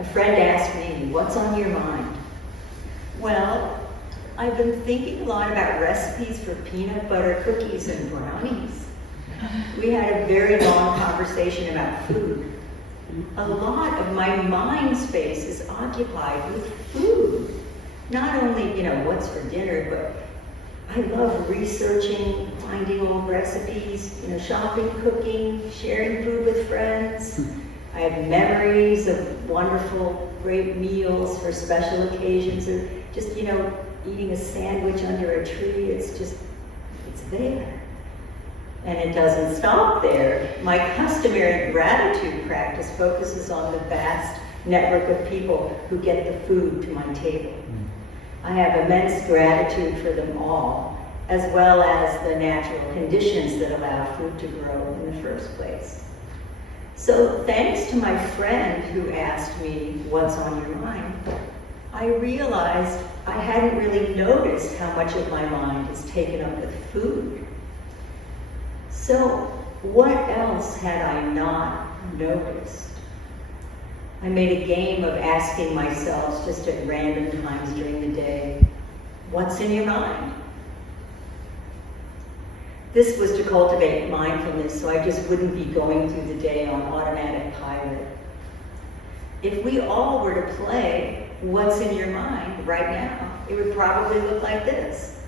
A friend asked me, what's on your mind? Well, I've been thinking a lot about recipes for peanut butter cookies and brownies. We had a very long conversation about food. A lot of my mind space is occupied with food. Not only, what's for dinner, but I love researching, finding old recipes, shopping, cooking, sharing food with friends. I have memories of wonderful, great meals for special occasions, or just, eating a sandwich under a tree. It's there. And it doesn't stop there. My customary gratitude practice focuses on the vast network of people who get the food to my table. I have immense gratitude for them all, as well as the natural conditions that allow food to grow in the first place. So thanks to my friend who asked me, what's on your mind, I realized I hadn't really noticed how much of my mind is taken up with food. So what else had I not noticed? I made a game of asking myself just at random times during the day, what's in your mind? This was to cultivate mindfulness so I just wouldn't be going through the day on automatic pilot. If we all were to play what's in your mind right now, it would probably look like this.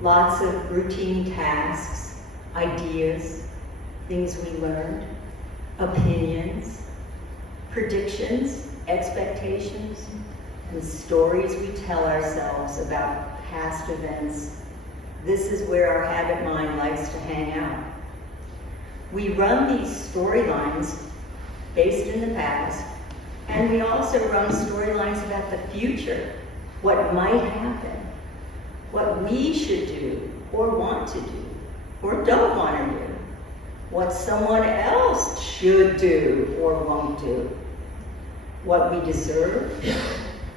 Lots of routine tasks, ideas, things we learned, opinions, predictions, expectations, and stories we tell ourselves about past events. This is where our habit mind likes to hang out. We run these storylines based in the past, and we also run storylines about the future, what might happen, what we should do, or want to do, or don't want to do, what someone else should do or won't do, what we deserve,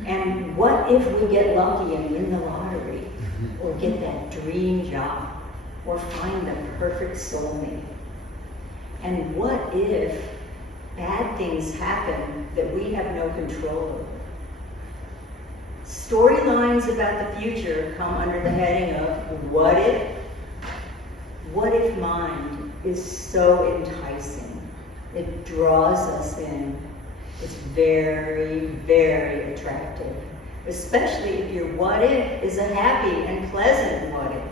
and what if we get lucky and win the lottery, or get that dream job, or find the perfect soulmate. And what if bad things happen that we have no control over? Storylines about the future come under the heading of what if? What if mind is so enticing? It draws us in. It's very, very attractive, especially if your what if is a happy and pleasant what if.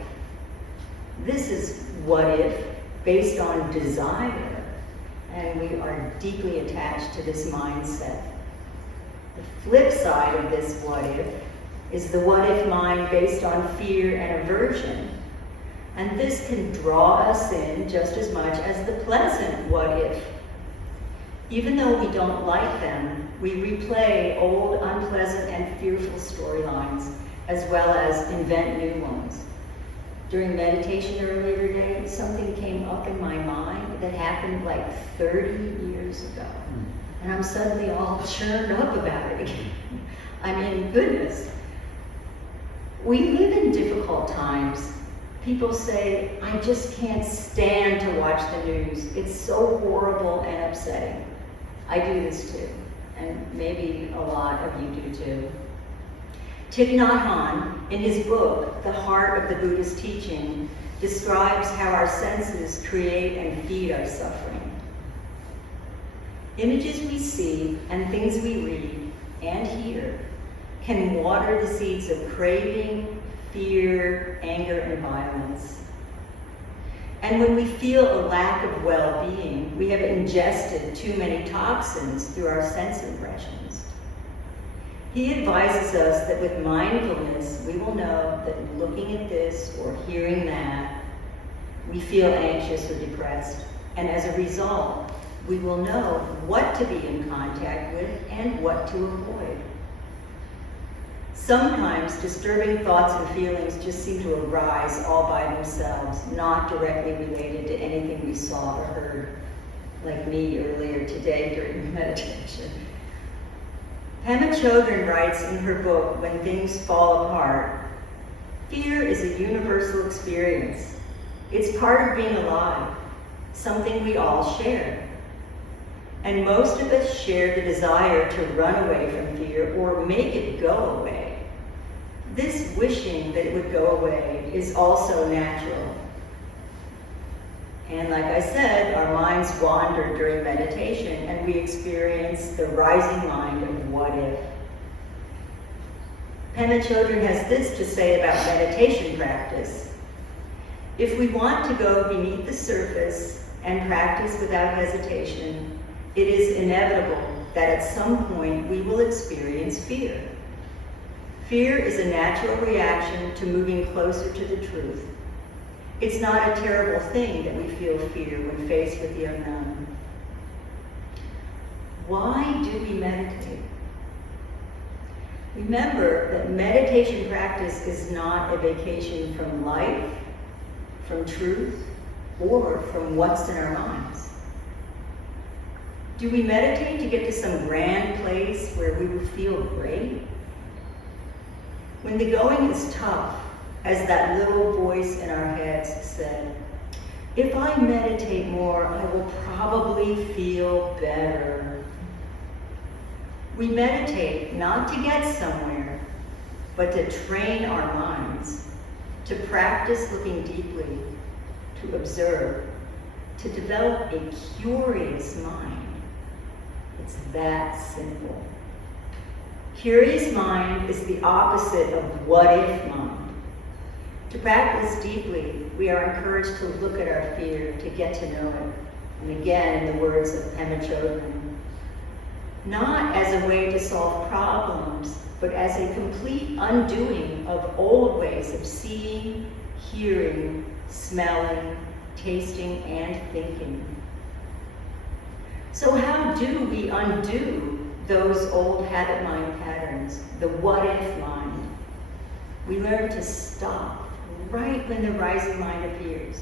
This is what if based on desire, and we are deeply attached to this mindset. The flip side of this what if is the what if mind based on fear and aversion. And this can draw us in just as much as the pleasant what if. Even though we don't like them, we replay old, unpleasant, and fearful storylines, as well as invent new ones. During meditation earlier today, something came up in my mind that happened like 30 years ago. And I'm suddenly all churned up about it again. I mean, goodness. We live in difficult times. People say, I just can't stand to watch the news. It's so horrible and upsetting. I do this too, and maybe a lot of you do too. Thich Nhat Hanh, in his book, The Heart of the Buddhist Teaching, describes how our senses create and feed our suffering. Images we see and things we read and hear can water the seeds of craving, fear, anger, and violence. And when we feel a lack of well-being, we have ingested too many toxins through our sense impressions. He advises us that with mindfulness, we will know that looking at this or hearing that, we feel anxious or depressed. And as a result, we will know what to be in contact with and what to avoid. Sometimes disturbing thoughts and feelings just seem to arise all by themselves, not directly related to anything we saw or heard, like me earlier today during meditation. Pema Chodron writes in her book, When Things Fall Apart, fear is a universal experience. It's part of being alive, something we all share. And most of us share the desire to run away from fear or make it go away. This wishing that it would go away is also natural. And like I said, our minds wander during meditation and we experience the rising mind of what if. Pema Chodron has this to say about meditation practice. If we want to go beneath the surface and practice without hesitation, it is inevitable that at some point we will experience fear. Fear is a natural reaction to moving closer to the truth. It's not a terrible thing that we feel fear when faced with the unknown. Why do we meditate? Remember that meditation practice is not a vacation from life, from truth, or from what's in our minds. Do we meditate to get to some grand place where we will feel great? When the going is tough, as that little voice in our heads said, if I meditate more, I will probably feel better. We meditate not to get somewhere, but to train our minds, to practice looking deeply, to observe, to develop a curious mind. It's that simple. Curious mind is the opposite of what-if mind. To practice deeply, we are encouraged to look at our fear, to get to know it. And again, in the words of Pema Chodron, not as a way to solve problems, but as a complete undoing of old ways of seeing, hearing, smelling, tasting, and thinking. So how do we undo those old habit mind patterns, the what-if mind? We learn to stop right when the rising mind appears.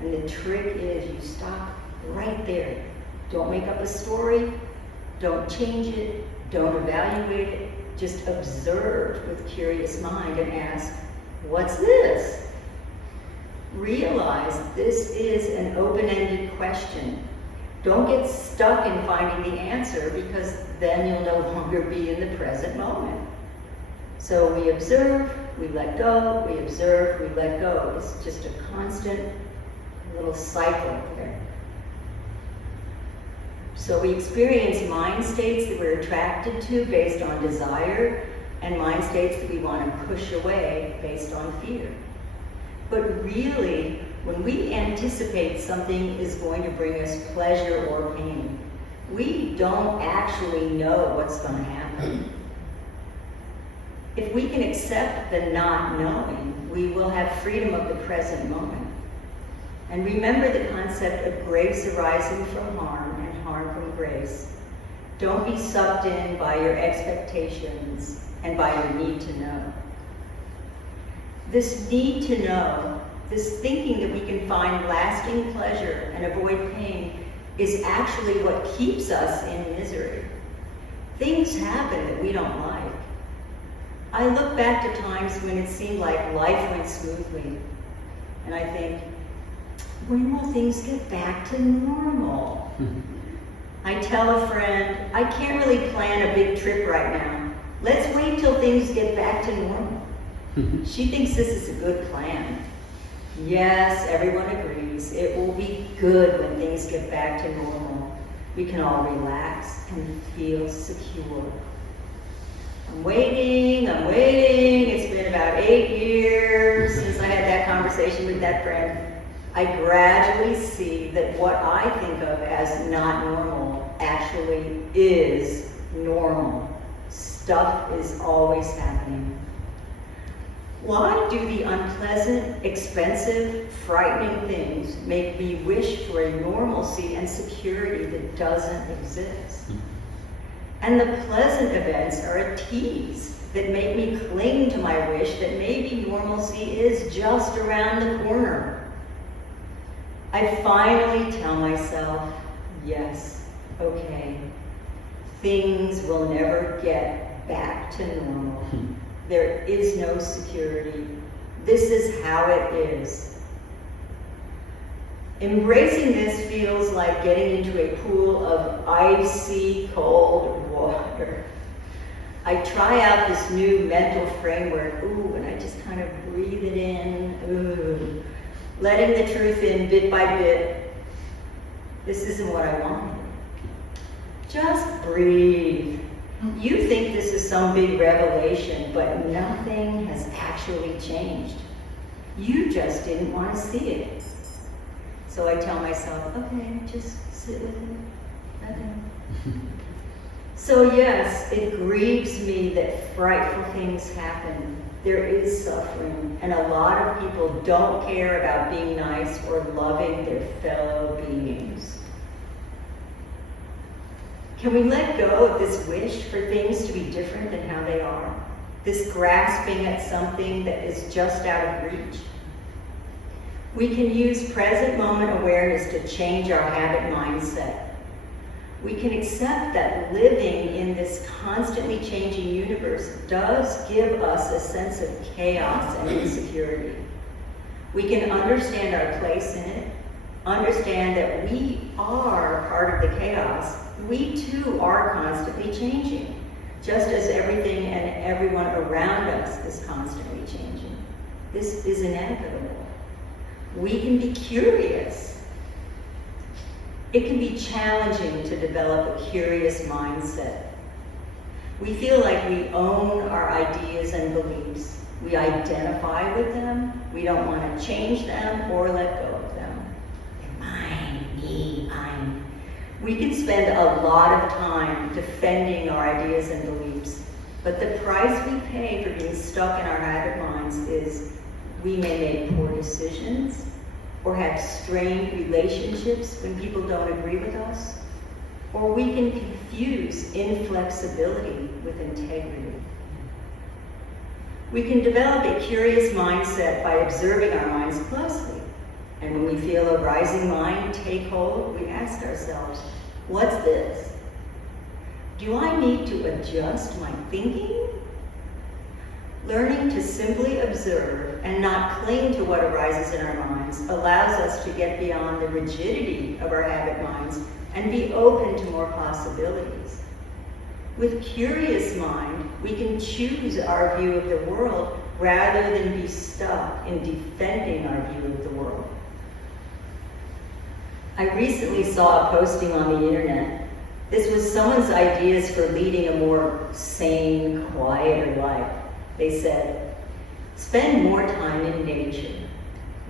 And the trick is you stop right there. Don't make up a story, don't change it, don't evaluate it, just observe with curious mind and ask, what's this? Realize this is an open-ended question. Don't get stuck in finding the answer because then you'll no longer be in the present moment. So we observe, we let go, we observe, we let go. It's just a constant little cycle there. So we experience mind states that we're attracted to based on desire, and mind states that we want to push away based on fear. But really, when we anticipate something is going to bring us pleasure or pain, we don't actually know what's going to happen. If we can accept the not knowing, we will have freedom of the present moment. And remember the concept of grace arising from harm and harm from grace. Don't be sucked in by your expectations and by your need to know. This need to know, this thinking that we can find lasting pleasure and avoid pain, is actually what keeps us in misery. Things happen that we don't like. I look back to times when it seemed like life went smoothly, and I think, when will things get back to normal? I tell a friend, I can't really plan a big trip right now. Let's wait till things get back to normal. She thinks this is a good plan. Yes, everyone agrees. It will be good when things get back to normal. We can all relax and feel secure. I'm waiting. It's been about 8 years since I had that conversation with that friend. I gradually see that what I think of as not normal actually is normal. Stuff is always happening. Why do the unpleasant, expensive, frightening things make me wish for a normalcy and security that doesn't exist? And the pleasant events are a tease that make me cling to my wish that maybe normalcy is just around the corner. I finally tell myself, yes, okay, things will never get back to normal. There is no security. This is how it is. Embracing this feels like getting into a pool of icy cold water. I try out this new mental framework, ooh, and I just kind of breathe it in, ooh, letting the truth in bit by bit. This isn't what I wanted. Just breathe. You think this is some big revelation, but nothing has actually changed. You just didn't want to see it. So I tell myself, okay, just sit with it, nothing. So yes, it grieves me that frightful things happen. There is suffering, and a lot of people don't care about being nice or loving their fellow beings. Can we let go of this wish for things to be different than how they are? This grasping at something that is just out of reach? We can use present moment awareness to change our habit mindset. We can accept that living in this constantly changing universe does give us a sense of chaos and insecurity. We can understand our place in it, understand that we are part of the chaos. We too are constantly changing, just as everything and everyone around us is constantly changing. This is inevitable. We can be curious. It can be challenging to develop a curious mindset. We feel like we own our ideas and beliefs. We identify with them. We don't want to change them or let go of them. They're mine, me, mine. We can spend a lot of time defending our ideas and beliefs, but the price we pay for being stuck in our habit minds is we may make poor decisions, or have strained relationships when people don't agree with us, or we can confuse inflexibility with integrity. We can develop a curious mindset by observing our minds closely. And when we feel a rising mind take hold, we ask ourselves, what's this? Do I need to adjust my thinking? Learning to simply observe and not cling to what arises in our minds allows us to get beyond the rigidity of our habit minds and be open to more possibilities. With curious mind, we can choose our view of the world rather than be stuck in defending our view of the world. I recently saw a posting on the internet. This was someone's ideas for leading a more sane, quieter life. They said, spend more time in nature,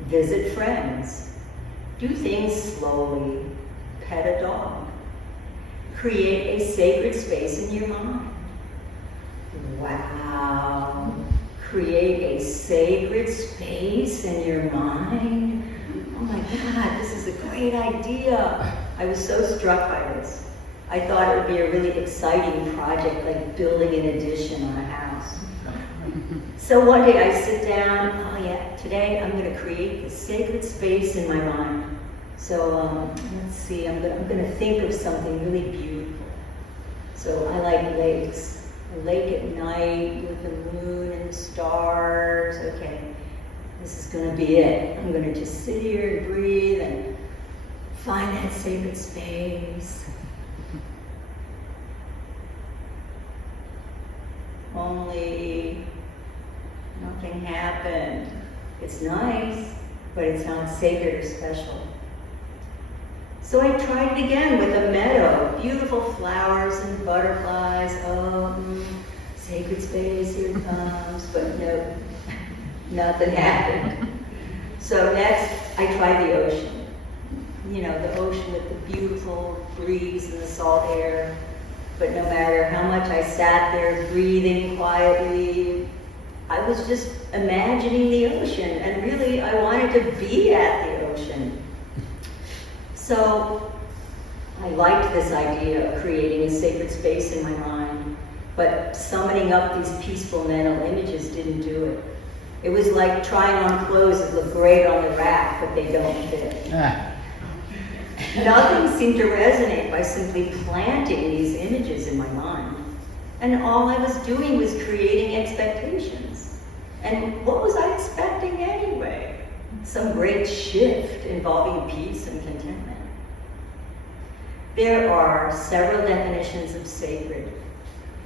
visit friends, do things slowly, pet a dog, create a sacred space in your mind. Wow, create a sacred space in your mind? Oh my God, this is a great idea. I was so struck by this. I thought it would be a really exciting project, like building an addition on a house. So one day I sit down, oh yeah, today I'm going to create this sacred space in my mind. So let's see, I'm going to think of something really beautiful. So I like lakes. A lake at night with the moon and the stars. Okay, this is going to be it. I'm going to just sit here and breathe and find that sacred space. Only nothing happened. It's nice, but it's not sacred or special. So I tried it again with a meadow, beautiful flowers and butterflies. Oh, sacred space, here it comes. But no, nothing happened. So next, I tried the ocean. You know, the ocean with the beautiful breeze and the salt air. But no matter how much I sat there breathing quietly, I was just imagining the ocean, and really I wanted to be at the ocean. So I liked this idea of creating a sacred space in my mind, but summoning up these peaceful mental images didn't do it. It was like trying on clothes that look great on the rack, but they don't fit. Nothing seemed to resonate by simply planting these images in my mind. And all I was doing was creating expectations. And what was I expecting anyway? some great shift involving peace and contentment. There are several definitions of sacred.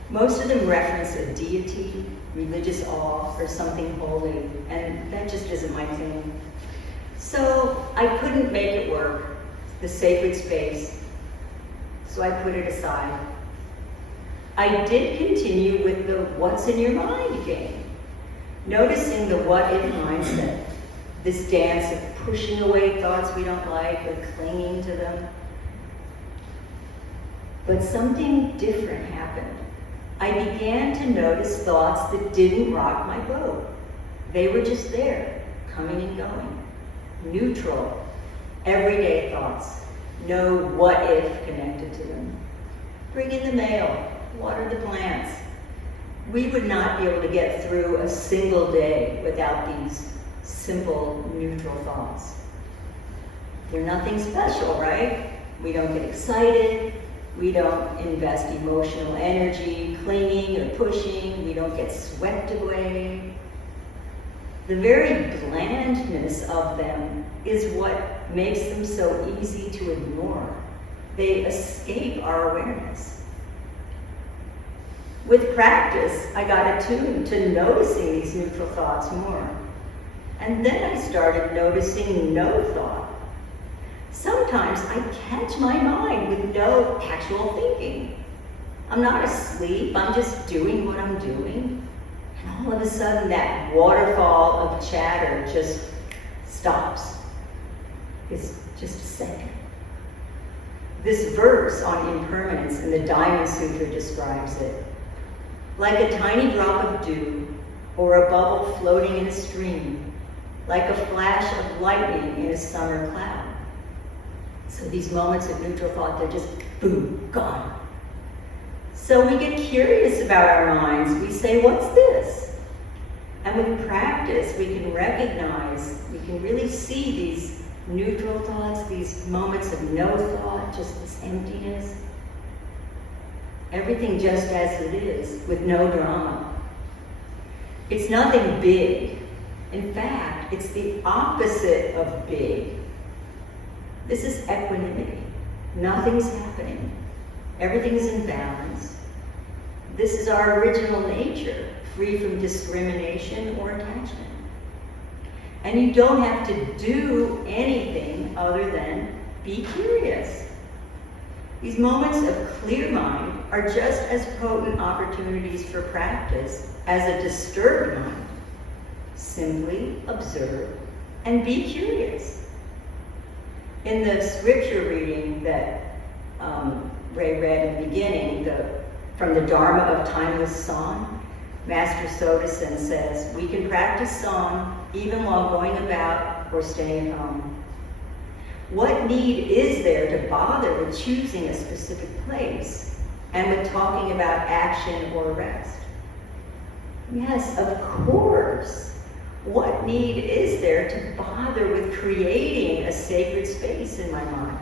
Most of them reference a deity, religious awe, or something holy, and that just isn't my thing. So I couldn't make it work, the sacred space, so I put it aside. I did continue with the what's in your mind game, noticing the what if mindset, this dance of pushing away thoughts we don't like or clinging to them. But something different happened. I began to notice thoughts that didn't rock my boat. They were just there, coming and going. Neutral, everyday thoughts. No what if connected to them. Bring in the mail, water the plants. We would not be able to get through a single day without these simple, neutral thoughts. They're nothing special, right? We don't get excited. We don't invest emotional energy clinging or pushing. We don't get swept away. The very blandness of them is what makes them so easy to ignore. They escape our awareness. With practice, I got attuned to noticing these neutral thoughts more. And then I started noticing no thought. Sometimes I catch my mind with no actual thinking. I'm not asleep, I'm just doing what I'm doing. And all of a sudden that waterfall of chatter just stops. It's just a second. This verse on impermanence in the Diamond Sutra describes it. Like a tiny drop of dew or a bubble floating in a stream, like a flash of lightning in a summer cloud. So these moments of neutral thought, they're just boom, gone. So we get curious about our minds. We say, what's this? And with practice, we can recognize, we can really see these neutral thoughts, these moments of no thought, just this emptiness. Everything just as it is, with no drama. It's nothing big. In fact, it's the opposite of big. This is equanimity. Nothing's happening. Everything's in balance. This is our original nature, free from discrimination or attachment. And you don't have to do anything other than be curious. These moments of clear mind are just as potent opportunities for practice as a disturbed mind. Simply observe and be curious. In the scripture reading that Ray read in the beginning, from the Dharma of Timeless Song, Master Sotasen says, we can practice song even while going about or staying at home. What need is there to bother with choosing a specific place and with talking about action or rest? Yes, of course. What need is there to bother with creating a sacred space in my mind?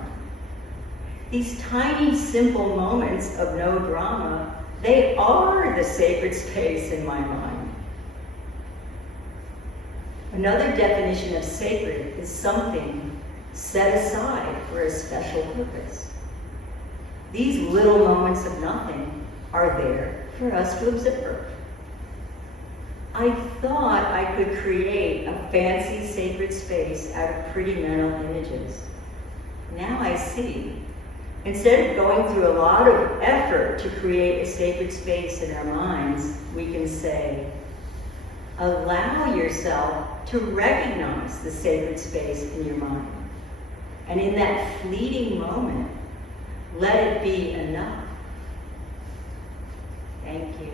These tiny, simple moments of no drama, they are the sacred space in my mind. Another definition of sacred is something set aside for a special purpose. These little moments of nothing are there for us to observe. I thought I could create a fancy sacred space out of pretty mental images. Now I see. Instead of going through a lot of effort to create a sacred space in our minds, we can say, allow yourself to recognize the sacred space in your mind. And in that fleeting moment, let it be enough. Thank you.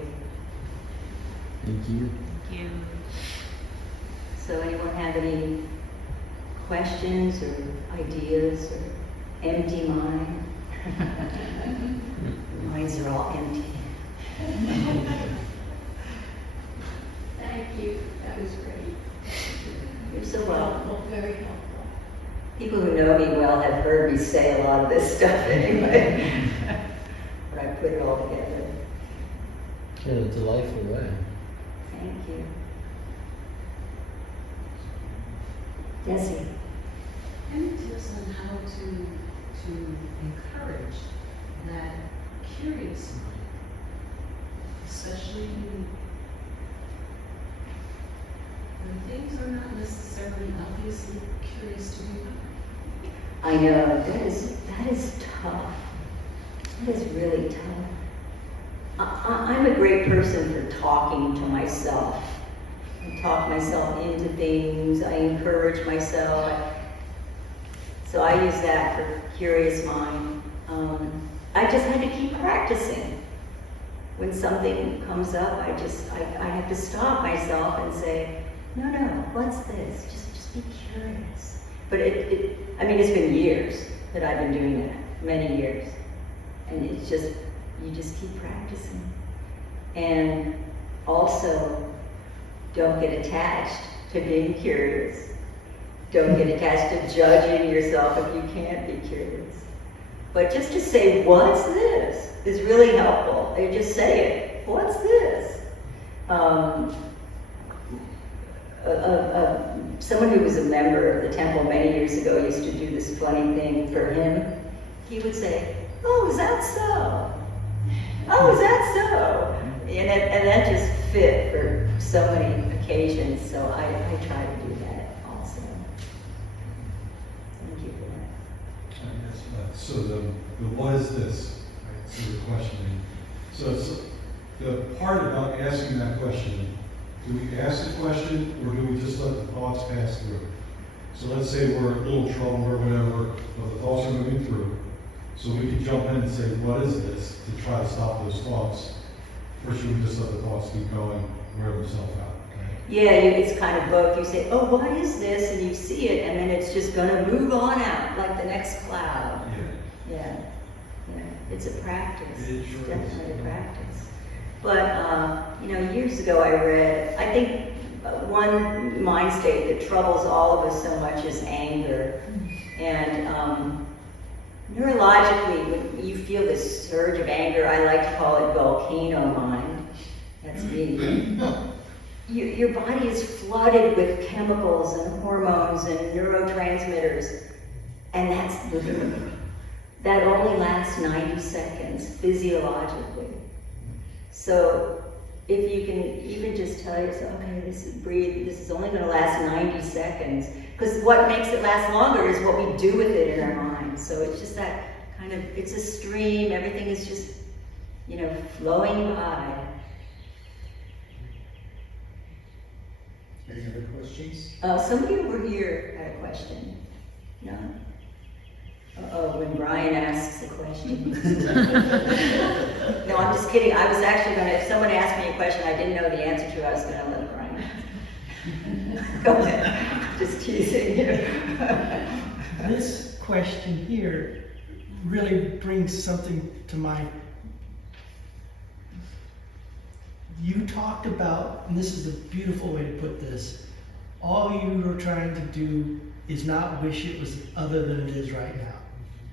Thank you. Thank you. So anyone have any questions or ideas or empty mind? Minds are all empty. Thank you. That was great. You're so welcome. Helpful, very helpful. People who know me well have heard me say a lot of this stuff anyway. But I put it all together. In a delightful way. Thank you. Desi. Any tips on how to encourage that curious mind, especially when things are not necessarily obviously curious to be done? I know, that is tough. That is really tough. I'm a great person for talking to myself. I talk myself into things, I encourage myself. So I use that for curious mind. I just had to keep practicing. When something comes up, I have to stop myself and say, no, what's this? Just be curious. But it's been years that I've been doing that, many years. And you just keep practicing. And also, don't get attached to being curious. Don't get attached to judging yourself if you can't be curious. But just to say, what's this, is really helpful. You just say it, what's this? Someone who was a member of the temple many years ago used to do this funny thing for him. He would say, oh, is that so? Oh, is that so? And that just fit for so many occasions, so I try to do that also. Thank you for that. So the what is this? Right? So the questioning. So it's the part about asking that question, do we ask the question or do we just let the thoughts pass through? So let's say we're in a little trouble or whatever, but the thoughts are moving through. So we can jump in and say, what is this? To try to stop those thoughts. Or should we just let the thoughts keep going, wear themselves out? Okay? Yeah, it's kind of both. You say, oh, what is this? And you see it, and then it's just going to move on out like the next cloud. Yeah. It's a practice. It sure It's definitely is. a practice. But, years ago I read, I think one mind state that troubles all of us so much is anger. And neurologically, when you feel this surge of anger, I like to call it volcano mind. That's me. Your body is flooded with chemicals and hormones and neurotransmitters, and that only lasts 90 seconds physiologically. So if you can even just tell yourself, okay, breathe, this is only going to last 90 seconds, because what makes it last longer is what we do with it in our minds. So it's just that kind of, it's a stream, everything is just, flowing by. Any other questions? Somebody over here had a question. No? When Brian asks a question. No, I'm just kidding. I was actually if someone asked me a question I didn't know the answer to, I was going to let Brian. Go ahead. Just teasing you. This question here really brings something to mind. You talked about, and this is a beautiful way to put this, all you are trying to do is not wish it was other than it is right now.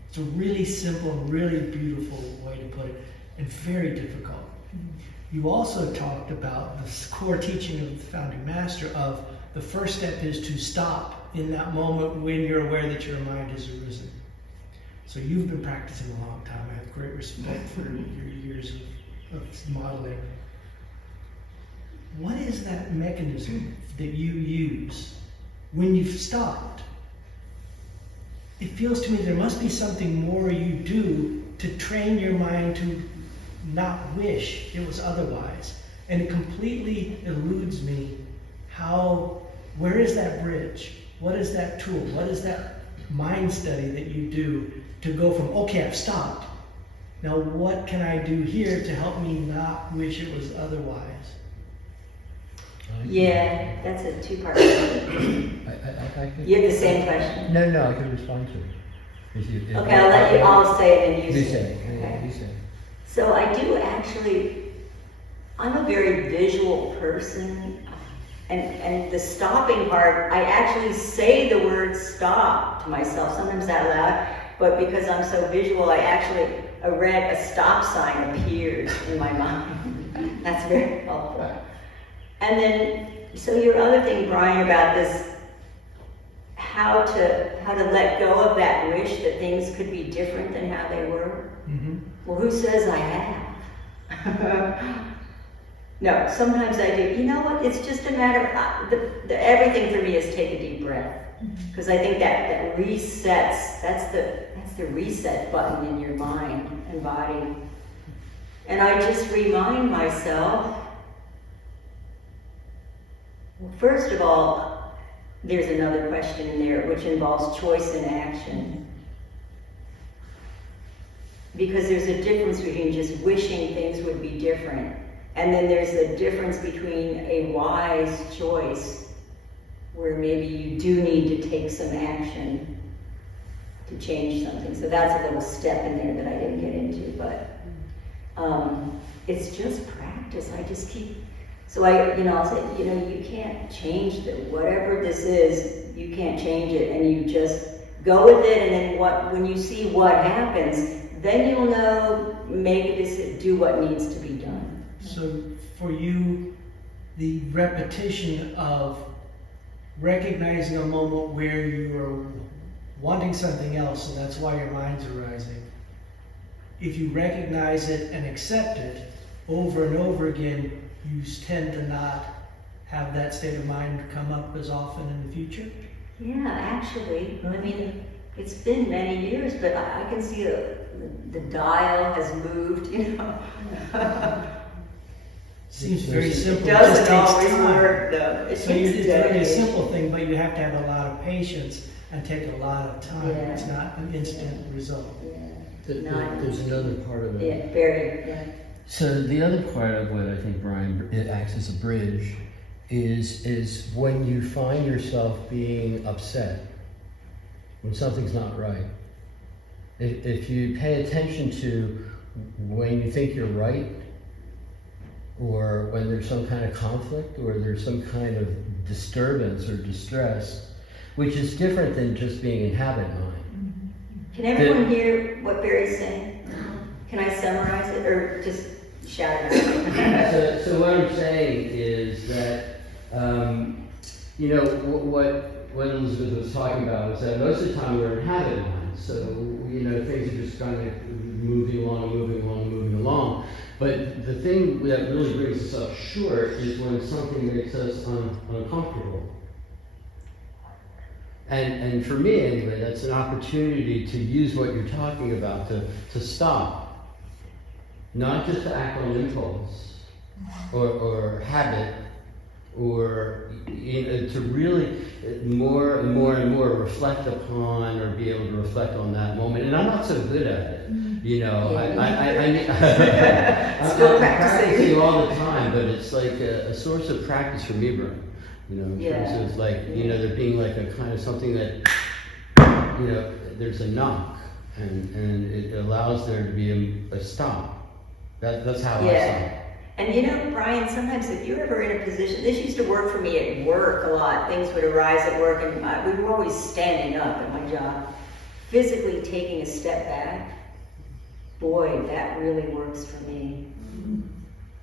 It's a really simple, really beautiful way to put it, and very difficult. You also talked about the core teaching of the founding master of the first step is to stop in that moment when you're aware that your mind has arisen. So you've been practicing a long time. I have great respect for your years of modeling. What is that mechanism that you use when you've stopped? It feels to me there must be something more you do to train your mind to not wish it was otherwise. And it completely eludes me where is that bridge? What is that tool? What is that mind study that you do to go from, okay, I've stopped. Now what can I do here to help me not wish it was otherwise? Yeah, that's a two-part question. You have the same question? No, I can respond to it. Okay, I'll say it and you You say say it. it. Okay. You say it. So I do actually, I'm a very visual person, and the stopping part, I actually say the word stop to myself, sometimes out loud, but because I'm so visual, I read a stop sign appears in my mind. That's very helpful. And then, so your other thing, Brian, about this, how to let go of that wish that things could be different than how they were. Mm-hmm. Well, who says I have? No, sometimes I do. You know what? It's just a matter of, everything for me is take a deep breath. Because I think that resets, that's the reset button in your mind and body. And I just remind myself, well, first of all, there's another question in there which involves choice and action. Because there's a difference between just wishing things would be different, and then there's a difference between a wise choice where maybe you do need to take some action to change something. So that's a little step in there that I didn't get into, but it's just practice. I just keep, so I'll say, you can't change whatever this is, you can't change it, and you just go with it, and then when you see what happens, then you'll know, do what needs to be done. So for you, the repetition of recognizing a moment where you are wanting something else, and that's why your mind's arising. If you recognize it and accept it over and over again, you tend to not have that state of mind come up as often in the future? Yeah, actually, I mean, it's been many years, but I can see the dial has moved, Seems very simple. It doesn't just takes always time. work, though. It So takes it's really a dedication. simple thing, but you have to have a lot of patience and take a lot of time. Yeah. It's not an instant result. There's another part of it. Yeah, very, yeah. So the other part of what I think, Brian, it acts as a bridge is when you find yourself being upset, when something's not right. If you pay attention to when you think you're right, or when there's some kind of conflict, or there's some kind of disturbance or distress, which is different than just being in habit mind. Can everyone hear what Barry's saying? Can I summarize it, or just shout it out? So what I'm saying is that, what Elizabeth was talking about was that most of the time we're in habit mind. So, things are just kind of moving along. But the thing that really brings us up short is when something makes us uncomfortable. And for me anyway, that's an opportunity to use what you're talking about, to stop. Not just to act on impulse or habit, or to really more and more reflect upon, or be able to reflect on that moment. And I'm not so good at it, Still I'm practicing all the time, but it's like a source of practice for me, Brian. In terms of there being like a kind of something that, there's a knock, and it allows there to be a stop. That's how I saw it. And Brian, sometimes if you're ever in a position, this used to work for me at work a lot. Things would arise at work, and we were always standing up at my job. Physically taking a step back, boy, that really works for me.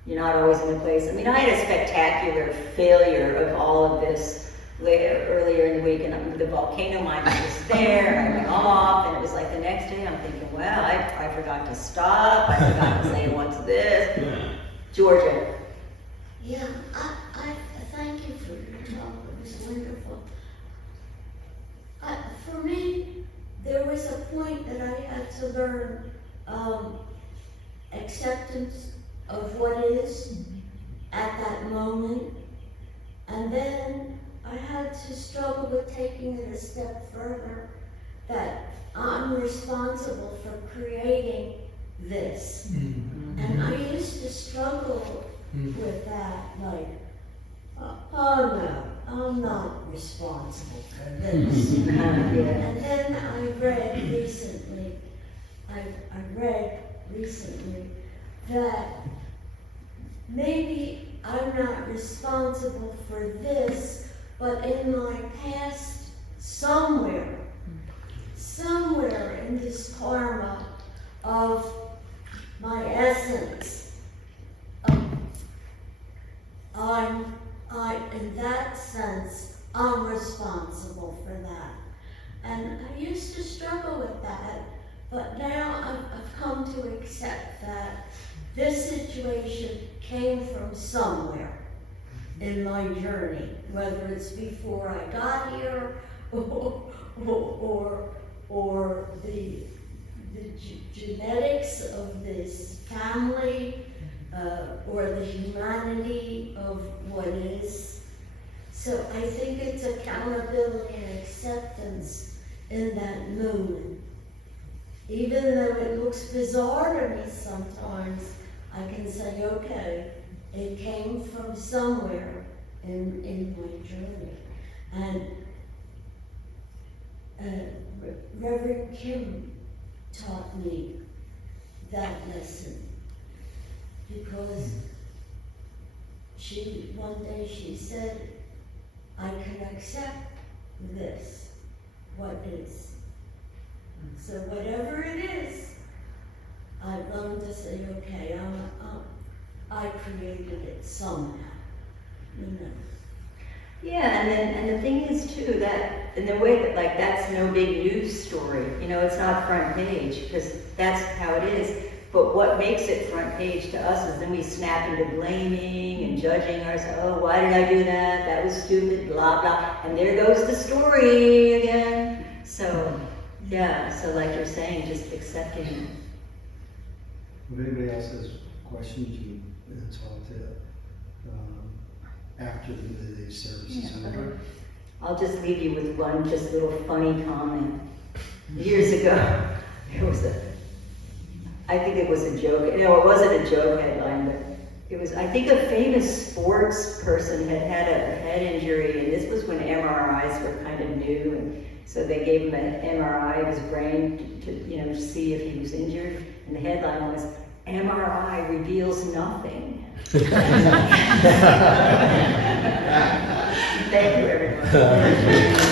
You're not always in the place. I mean, I had a spectacular failure of all of this earlier in the week, and the volcano mine was just there. I went off, and it was like the next day I'm thinking, well, I forgot to stop. I forgot to say what's this. Yeah. Georgia. Yeah, I thank you for your talk. It was wonderful. For me, there was a point that I had to learn acceptance of what is at that moment, and then I had to struggle with taking it a step further, that I'm responsible for creating this. And I used to struggle with that, like, oh no, I'm not responsible for this. And then I read recently that maybe I'm not responsible for this, but in my past, somewhere in this karma of my essence, I, in that sense, I'm responsible for that. And I used to struggle with that, but now I've come to accept that this situation came from somewhere in my journey, whether it's before I got here or the genetics of this family, or the humanity of what is. So I think it's accountability and acceptance in that moment. Even though it looks bizarre to me sometimes, I can say, okay, it came from somewhere in my journey. And Reverend Kim taught me that lesson, because one day she said, I can accept this, what is. So whatever it is, I've learned to say, okay, I created it somehow, you know. Yeah, and the thing is too, that in the way that, like, that's no big news story, you know, it's not front page, because that's how it is. But what makes it front page to us is then we snap into blaming and judging ourselves. Oh, why did I do that? That was stupid, blah, blah. And there goes the story again. So, yeah, so like you're saying, just accepting it. If anybody else has questions, you can talk to after the service is over. I'll just leave you with one just little funny comment. Years ago, I think it was a joke. No, it wasn't a joke headline, but it was, I think a famous sports person had had a head injury, and this was when MRIs were kind of new, and so they gave him an MRI of his brain to see if he was injured, and the headline was, MRI reveals nothing. Thank you, everyone.